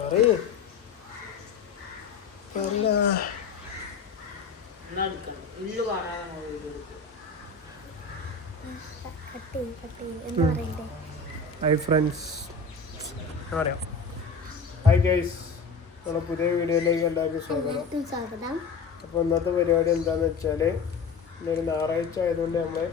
Hi friends, പറയാം. Hi guys, നമ്മുടെ പുതിയ വീഡിയോയിലേക്ക് എല്ലാവർക്കും സ്വാഗതം. അപ്പോൾ ഇന്നത്തെ പരിപാടി എന്താണെന്ന് വെച്ചാൽ, ഇന്നൊരു ഞായറാഴ്ച ആയതുകൊണ്ട് നമ്മൾ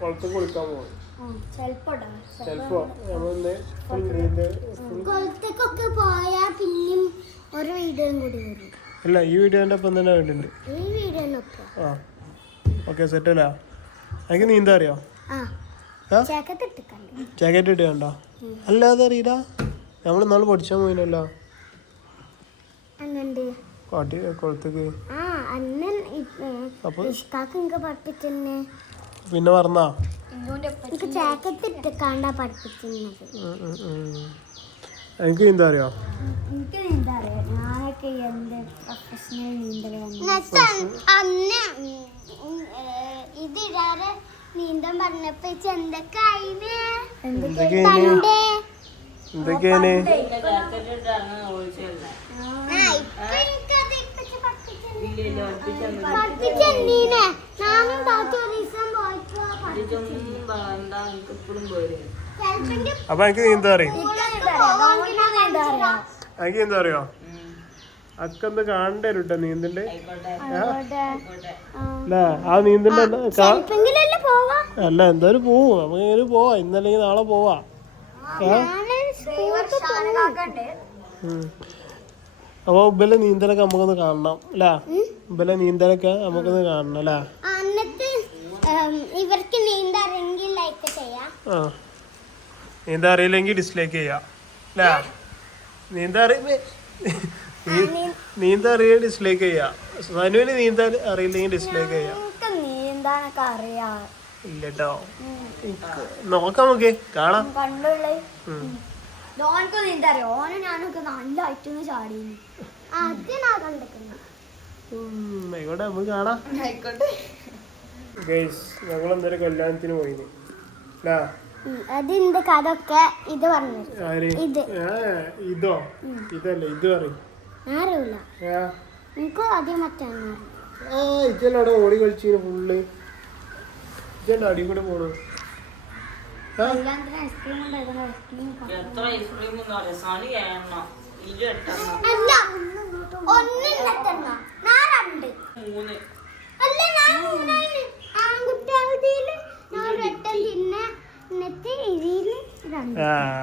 കുളത്തിൽ കുളിക്കാൻ പോകും. ചിലപ്പോ നമ്മളിന്ന് അല്ല, ഈ വീഡിയോൻ്റെ ഒപ്പം തന്നെ വേണ്ടിണ്ട്. ആ ഓക്കെ, സെറ്റല്ല. എനിക്ക് നീന്താ അറിയോ? ജാക്കറ്റ് ഇട്ട് കണ്ടോ? അല്ലാതെ അറിയില്ല. നമ്മൾ നാളെ പഠിച്ചാൻ പോയില്ലല്ലോ കുളത്തേക്ക്. അപ്പൊ പിന്നെ പറഞ്ഞാ എനിക്ക് നീന്താ അറിയോ? നീന്തം പറഞ്ഞപ്പോ എന്തൊക്കെയാണ് അപ്പൊ എനിക്ക് നീന്താ അറിയും. എനിക്ക് നീന്താ അറിയോ? അക്കെന്ത് കാണണ്ടേ കേട്ടോ നീന്തണ്ട്. അല്ല ആ നീന്തണ്ട് അല്ല, എന്തായാലും പോവും. നമുക്ക് എങ്ങനെ പോവാ, ഇന്നല്ലെങ്കിൽ നാളെ പോവാ. അപ്പൊ ഇബലെ നീന്തലൊക്കെ നമുക്കൊന്ന് കാണണം അല്ല? ഇബലെ നീന്തലൊക്കെ നമുക്കൊന്ന് കാണണം അല്ലേ? ആ, നീന്താ അറിയില്ലെങ്കിൽ ഡിസ്ലൈക്ക് ചെയ്യാം അല്ലേ? നീന്താ അറിയാൻ ഡിസ്ലൈക്ക് ചെയ്യാം. സനുവിന് നീന്താ അറിയില്ലെങ്കിൽ ഡിസ്ലൈക്ക് ചെയ്യാം. ഇല്ലട്ടോ, നോക്കാം, നമുക്ക് കാണാം. ആയിക്കോട്ടെ, നമുക്ക് കാണാം. ഗൈസ്, ഞങ്ങൾ എന്തൊരു കല്യാണത്തിന് പോയിന് അതിന്റെ കഥയൊക്കെ ഇത് പറഞ്ഞു. ഇതോ? ഇതല്ലേ, ഇത് പറയും. എനിക്ക് ആദ്യം മറ്റാണ് ഇതല്ലേ ഓടി കളിച്ചു ഫുള്ള്. ഇതല്ലേ അടി കൂടെ പോണു.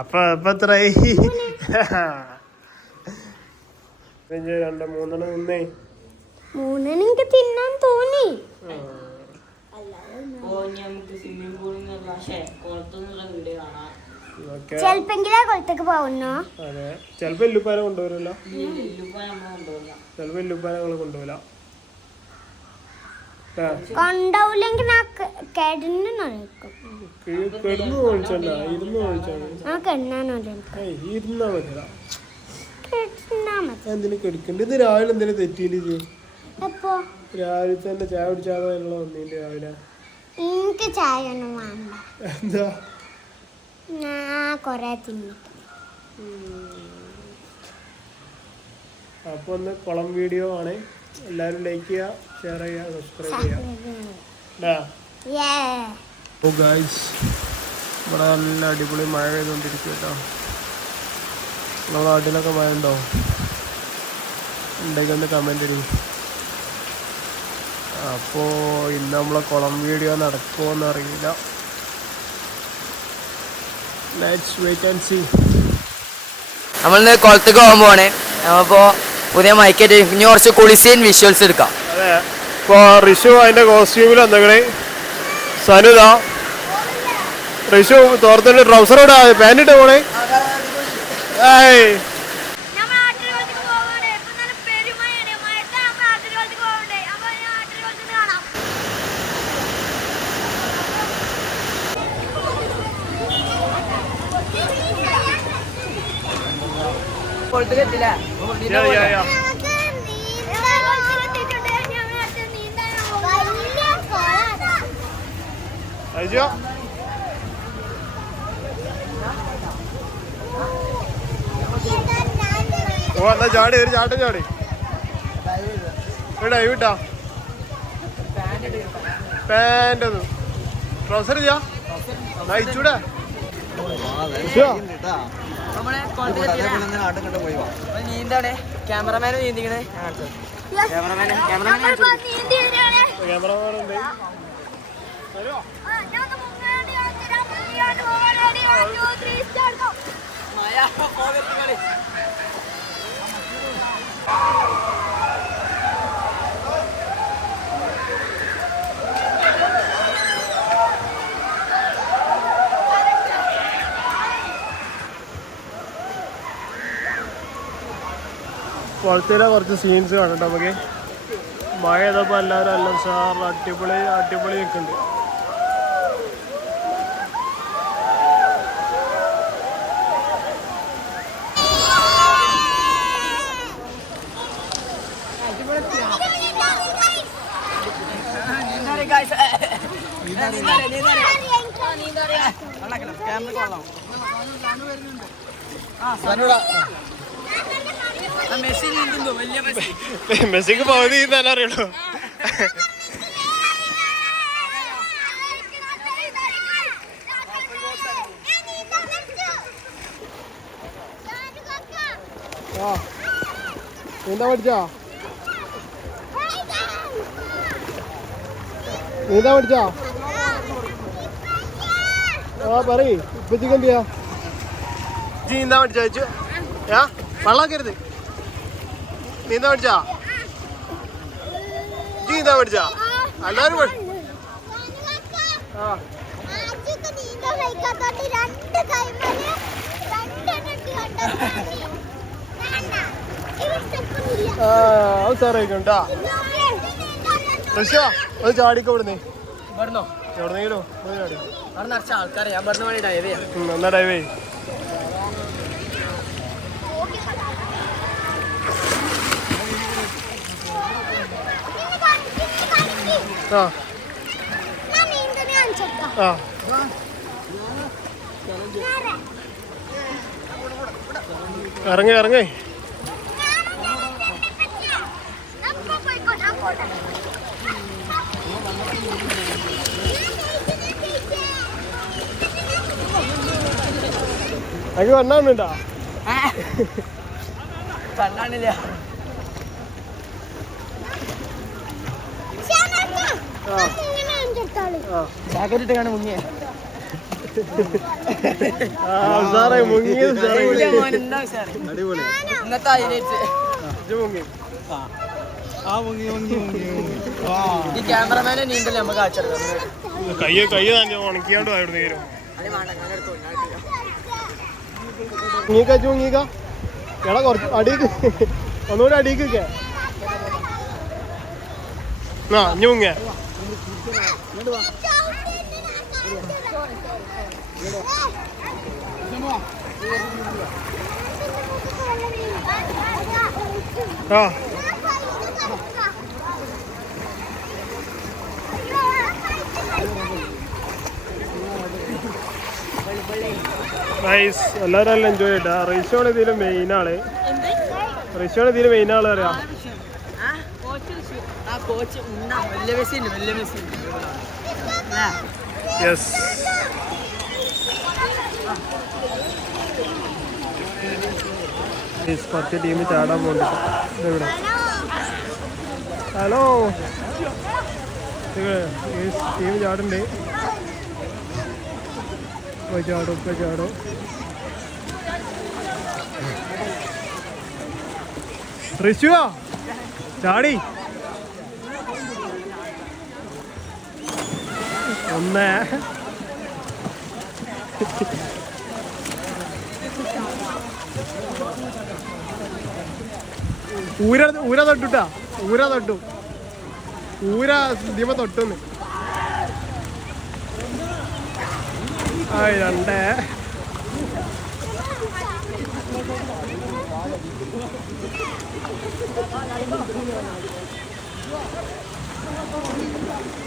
അപ്പൊ എത്രയായി? 2 3 നിന്നേ. 3 എനിക്ക് തിന്നാൻ തോന്നി. ചെലപ്പെങ്കിലാ കൊളത്തേക്ക് പോകുന്നോ? അതെ, ചെലപ്പോ എല്ലുപ്പാന കൊണ്ടുവരല്ലോ. ചെലപ്പോ എല്ലുപ്പാന ഞങ്ങള് കൊണ്ടുപോല. കൊണ്ടുപോയില്ലെങ്കിൽ കിടന്നു കഴിച്ചണ്ട, ഇരുന്ന് ഇരുന്നാ മതിടാ. എന്തിനു കെടുക്കണ്ട? ഇത് രാവിലെ എന്തിനാ തെറ്റിയില്ലേ? രാവിലെ തന്നെ ചായ കുടിച്ചാതെ വന്നീന്റെ രാവിലെ. എനിക്ക് ചായ ഒന്നും വേണ്ട. എന്താ? അപ്പൊ ഒന്ന് കുളം വീഡിയോ ആണ്. എല്ലാരും ലൈക്ക് ചെയ്യുക, ഷെയർ ചെയ്യുക, സബ്സ്ക്രൈബ് ചെയ്യുക. ഇവിടെ നല്ല അടിപൊളി മഴ പെയ്തുകൊണ്ടിരിക്കും കേട്ടോ. നിങ്ങളുടെ നാട്ടിലൊക്കെ മഴ ഉണ്ടോ? ഉണ്ടെങ്കിൽ ഒന്ന് കമൻറ്റ് ഇടും. അപ്പോൾ ഇന്ന് നമ്മളെ കുളം വീഡിയോ നടക്കുമോയെന്ന് അറിയില്ല. Let's wait and see. നമ്മളിന്ന് കുളത്തേക്ക് പോകാൻ പോവാണ്. നമ്മളിപ്പോൾ പുതിയ മൈക്കായിട്ട് ഇനി കുറച്ച് കുളിസീൻ വിഷ്വൽസ് എടുക്കാം. അതെ, ഇപ്പോൾ റിഷു അതിൻ്റെ കോസ്റ്റ്യൂമിൽ എന്തെങ്കിലും സനുത റിഷു തോർത്തിട്ട് ട്രൗസറോടെ പാൻറ് ഇട്ട് പോണേ. ഏയ് അയ്യോ, ഓ എന്നാ ചാടി ഒരു ചാട്ടം ചാടി ഡൈവ് ഇട്ടാ പാൻ്റ് ഒന്നും ട്രൗസർ ചെയ്യാ നയിച്ചൂടെ നീന്താണ് ക്യാമറമാനെ നീന്തിക്കണേ ക്യാമറമാനുണ്ട് കുളത്തിലെ കുറച്ച് സീൻസ് കാണട്ടോ നമുക്ക്. മഴ ചെയ്തപ്പോൾ എല്ലാവരും എല്ലാം സാർ അടിപൊളി ഒക്കെ ഉണ്ട്. മെസ്സിക്ക് പകുതി തന്നെ അറിയുള്ളൂ. നീന്താ പഠിച്ചാ പറയ് ഇപ്പച്ചിക്ക് എന്ത് ചെയ്യാ നീന്താ പഠിച്ചാ വെച്ചു വെള്ളാക്കരുത്. നീന്താ പഠിച്ചാ നീന്താ പഠിച്ചാ എല്ലാരും സാറേക്കണ്ടാ റഷ്യ അത് ചാടിക്കോ ഇവിടുന്ന് എവിടെന്നെങ്കിലോ ആൾക്കാരെ ഞാൻ പറഞ്ഞ വഴി ഡൈവ് ചെയ്യാം. എന്നാ ഡൈവ് ചെയ്യ്. ഇറങ്ങി എനിക്ക് വണ്ണാണുണ്ടാ കണ്ണാണില്ല. ജാക്കറ്റ് ഇട്ട് കാണാൻ മുങ്ങിയ ഇന്നത്തെ ഹൈലൈറ്റ്സ് ഈ ക്യാമറമാനെ നീന്തല്ലേ നമുക്ക് കാച്ചെടുക്കാം. കയ്യ ഉണക്കിയാണ്ട് ആയിരുന്നു മുങ്ങിക്ക എടാ കുറച്ച് അടിക്ക് ഒന്നുകൂടെ അടിക്കൊക്കെ മുങ്ങ എല്ലാവരും എൻജോയ് ചെയ്യട്ടാ. റീഷോണ് ഇതില് മെയിനാള് അറിയാം. യെസ് കുറച്ച് ടീം ചാടാൻ പോകുന്നുണ്ട്. ഇവിടെ ഹലോ ടീം ചാടുണ്ട്. ഇപ്പൊ ചാടും ഋഷുവാ ചാടി ഒന്ന് ഊര തൊട്ടുട്ടാ ഊര ദിമ തൊട്ടുന്ന് രണ്ട്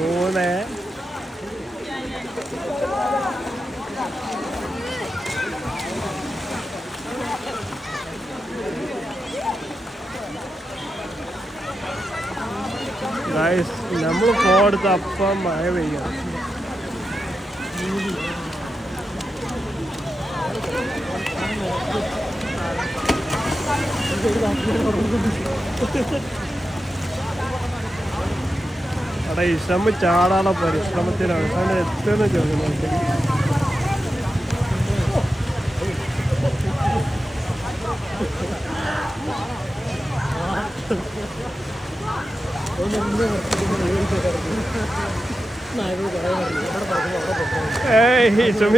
മൂന്ന് ഗായ്സ് നമ്മൾ പോടുത്ത അപ്പം മഴ പെയ്യാം. അവിടെ ഇഷ്ടം ചാടാനുള്ള പരിശ്രമത്തിലാണ്. സാറിന് എത്തുന്ന ചോദ്യം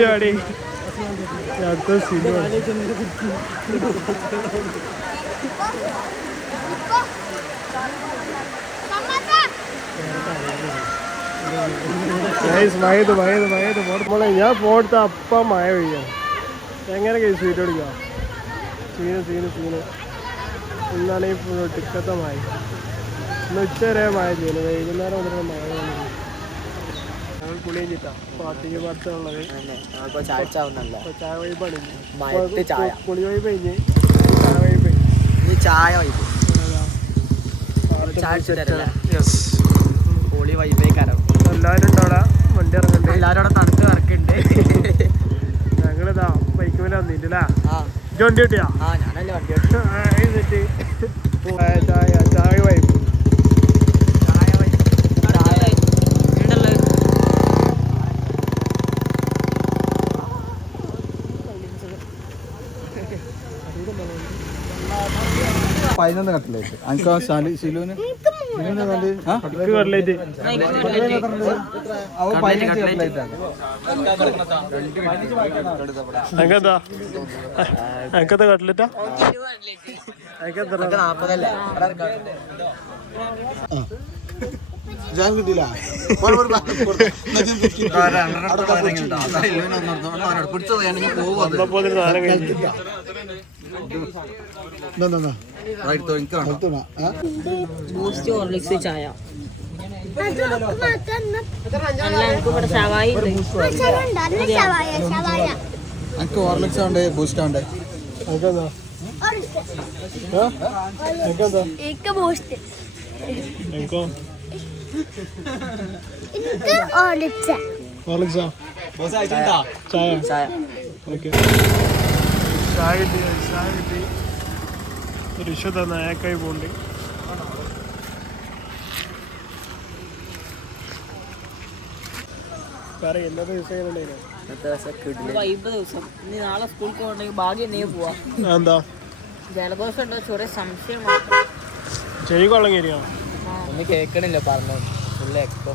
ചാടി അടുത്ത സിനിമ മോളെ ഞാൻ പോടുത്ത അപ്പം മഴ പെയ്യാം. എങ്ങനെ സ്വീറ്റ് അടിക്കാം? സീന് ഇന്നാണ് ഈ ടിക്കത്തെ മഴ. ഇന്ന് ഉച്ച വരെ മഴ ചെയ്യുന്നു. വൈകുന്നേരം മുതൽ മഴ ഞങ്ങൾ പുളിയും ചിട്ടാ പാട്ടിക്ക് പാട്ടുള്ളത് ചായ വൈബാണ്. പുളി വൈബ് കഴിഞ്ഞ് ചായ വൈബ് എല്ലാവരും ഉണ്ട് അവിടെ. വണ്ടി ഇറങ്ങുന്നുണ്ട്. എല്ലാവരും അവിടെ തണുത്ത് ഇറക്കുന്നുണ്ട്. ഞങ്ങളിതാ ബൈക്ക് മേലെ വന്നിട്ടില്ല. വണ്ടി കിട്ടിയാ ചായ വൈബ് പതിനൊന്ന് കട്ട്ലേറ്റ് അനക്ക് ശിലുവിന് കട്ട്ലേറ്റ് എനിക്കെന്താ കട്ട്ലേറ്റാ? ജാൻ കിട്ടിയില്ല. ചായ എനിക്ക് ഹോർലിക്സ് ഉണ്ട്, ബൂസ്റ്റ് ഉണ്ട്. ഋഷ നായക്കായി പോണ്ട്. എല്ലാ ദിവസം വൈബ് ദിവസം. ഇനി നാളെ സ്കൂളിൽ പോകണമെങ്കിൽ ഭാഗ്യം നീ പോവാ. എന്താ ജലദോഷം ഉണ്ടോ? ചെറിയ സംശയം മാത്രം. ചെവി കൊള്ളം കയറിയോ? ഒന്നും കേൾക്കണില്ല പറഞ്ഞു. ഫുള്ള് എക്കോ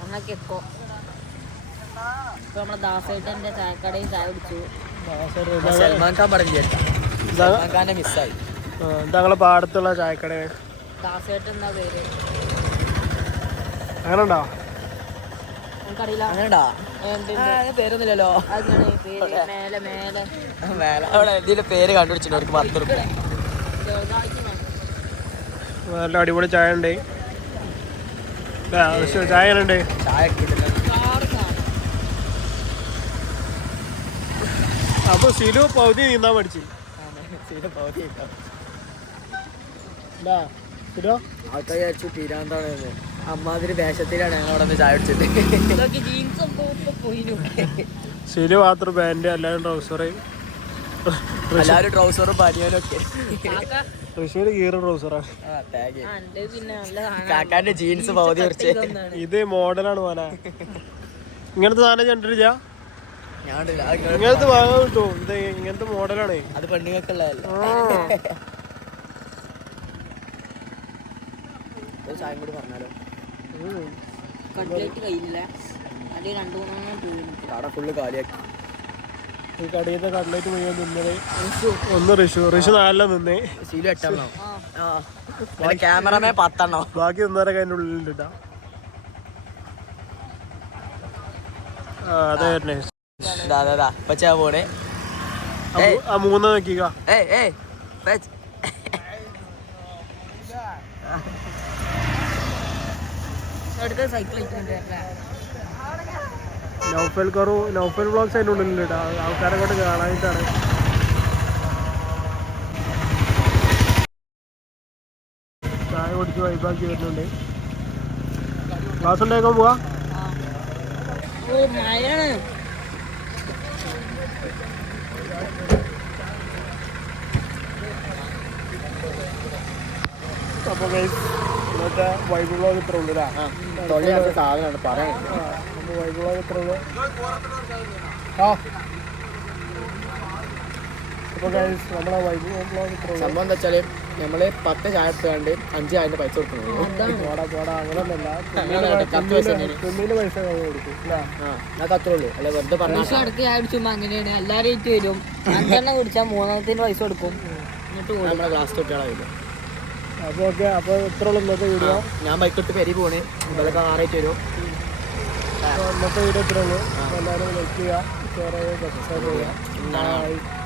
അന്നൊക്കെ എക്കോ. ഇപ്പൊ നമ്മളെ ദാസേട്ടന്റെ ചായക്കടയിൽ ചായ കുടിച്ചു. സൽമാൻ ഖാൻ പറഞ്ഞില്ല. സൽമാൻ ഖാനെ മിസ്സായി. ഞങ്ങളെ പാടത്തുള്ള ചായക്കട ദാസേട്ടൻ എന്താ പേര്? അങ്ങനെ ഉണ്ടോ? നമുക്കറിയില്ല. അങ്ങനെടാ പേരൊന്നുമില്ലല്ലോ. മേലെ മേലെ മേലെ അവിടെ എന്തെങ്കിലും പേര് കണ്ടുപിടിച്ചിട്ട് അവർക്ക് 10 റുപ്യ. നല്ല അടിപൊളി ചായ ഉണ്ട്. ചായ ഉണ്ട്. ചായ അപ്പൊ സിലു പൗതി നീന്താൻ പഠിച്ചു. ആൾക്കാർ വിചാരിച്ചു പിരാന്താണ്. അമ്മാതിരി വേഷത്തിലാണ് ഞങ്ങൾ അവിടെ നിന്ന് ചായ കുടിച്ചത്. സിലു മാത്രം പാൻറ്, എല്ലാവരും ട്രൗസറ്. എല്ലാവരും ട്രൗസറും ബനിയനും ഒക്കെ. തൃശ്ശൂര് കീറ ട്രൗസറാണ്. കാക്കാന്റെ ജീൻസ് പൗതി കുറച്ച്. ഇത് മോഡലാണ് മോനെ. ഇങ്ങനത്തെ സാധനം കണ്ടിട്ടില്ല. ഇങ്ങനത്തെ വാങ്ങാൻ കിട്ടും. ഇത് ഇങ്ങനത്തെ മോഡലാണ്. അത് പെണ്ണുങ്ങൾക്കുള്ളതല്ലേ. ചായ കൂടി പറഞ്ഞാലോ? കട്ട്ലേറ്റ് കയ്യില്ല. അത് 2-3 കട ഫുള്ള് കാലിയാക്കി. ഈ കടയിലത്തെ കട്ട്ലേറ്റ് മുഴുവൻ നിന്നത് ഒന്ന് ഋഷു 4 നിന്നേ. ശീലം 8 ക്യാമറമേ 10. ബാക്കി നിന്നവരൊക്കെ അതിൻ്റെ ഉള്ളിലുണ്ട്. അതെ തന്നെ. പച്ചാ പോണേ. ആ 3 നോക്കിക്ക. നൗഫൽ ബ്ലോഗ്സ് അതിൻ്റെ ഉള്ളിലുണ്ട്. ആൾക്കാരെ കൊണ്ട് കാണാനായിട്ടാണ്. ചായ കുടിച്ച് വൈബാക്കി വരുന്നുണ്ട്. ക്ലാസ് ഉണ്ടാക്കാൻ പോവാ. ഓ മഴയാണ്. അപ്പോൾ ഇന്നത്തെ വൈബ് വ്ളോഗ് ഇത്ര ഉള്ളൂ സാധനമാണ് പറയാൻ. അപ്പോൾ വൈബ് വ്ളോഗ് ഇത്ര ഉള്ളൂ. അപ്പോൾ നമ്മളെ വൈബ് വ്ളോഗ് ഇത്ര ഉള്ളൂ. സംഭവം എന്താ വെച്ചാൽ നമ്മൾ 10 ചായ എടുത്തുകൊണ്ട് 5 ചായൻ്റെ പൈസ കൊടുക്കുന്നത്. പോടാ അങ്ങനെയൊന്നല്ല. തുന്നിയിൽ പൈസ കൊടുക്കും അല്ലേ? അതൊക്കെ അത്രേ ഉള്ളൂ. അല്ല വെറുതെ പറഞ്ഞാൽ പൈസ അടക്കി അടിച്ചുമ്പോൾ അങ്ങനെയാണ്. എല്ലാവരും ആയിട്ട് വരും. 5 കുടിച്ചാൽ 3ാമത്തിന് പൈസ കൊടുക്കും. എന്നിട്ട് നമ്മുടെ ക്ലാസ് തൊട്ടിയാളാവില്ല. അപ്പോൾ ഓക്കെ. അപ്പോൾ ഇത്ര ഉള്ളൂ ഇന്നത്തെ വീഡിയോ. ഞാൻ ബൈക്ക് എടുത്ത് പെരി പോണേ. ഇതൊക്കെ ആറായിട്ട് വരും. ഇന്നത്തെ വീഡിയോ ഇത്ര ഉള്ളൂ. എല്ലാവരും ലൈക്ക് ചെയ്യുക, ഷെയർ ചെയ്യുക, സബ്സ്ക്രൈബ് ചെയ്യുക.